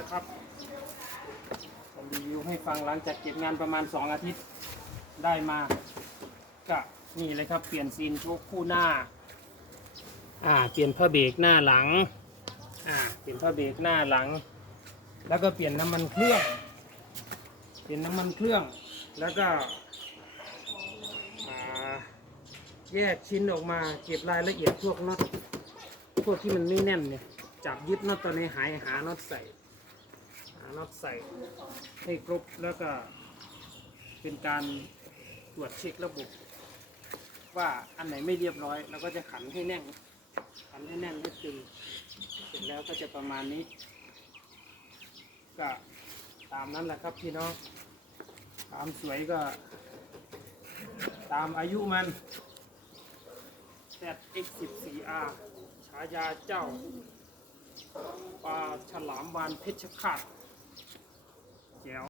แล้วครับผมรีวิวให้ฟังหลังจากเก็บงานประมาณ 2 อาทิตย์ได้มาก็นี่เลยครับ เปลี่ยนซีนทุกคู่หน้า อ่า เปลี่ยนผ้าเบรกหน้าหลัง อ่า เปลี่ยนผ้าเบรกหน้าหลัง แล้วก็เปลี่ยนน้ำมันเครื่อง เปลี่ยนน้ำมันเครื่อง แล้วก็แยกชิ้นออกมาเก็บรายละเอียดพวกน็อตพวกที่มันไม่แน่นเนี่ย จับยึดน็อตตัวนี้หายหาน็อตใส่ น็อตใส่ให้ครบแล้วก็เป็นการตรวจเช็คระบบ ว่าอันไหนไม่เรียบร้อยเราก็จะขันให้แน่นขันให้แน่นให้ตึงเสร็จแล้วก็จะประมาณนี้ ก็ตามนั้นแหละครับพี่น้องตามสวยก็ ตามอายุมัน ZX14R ฉายาเจ้าปลาฉลามวานเพชรฆาต แจ๋ว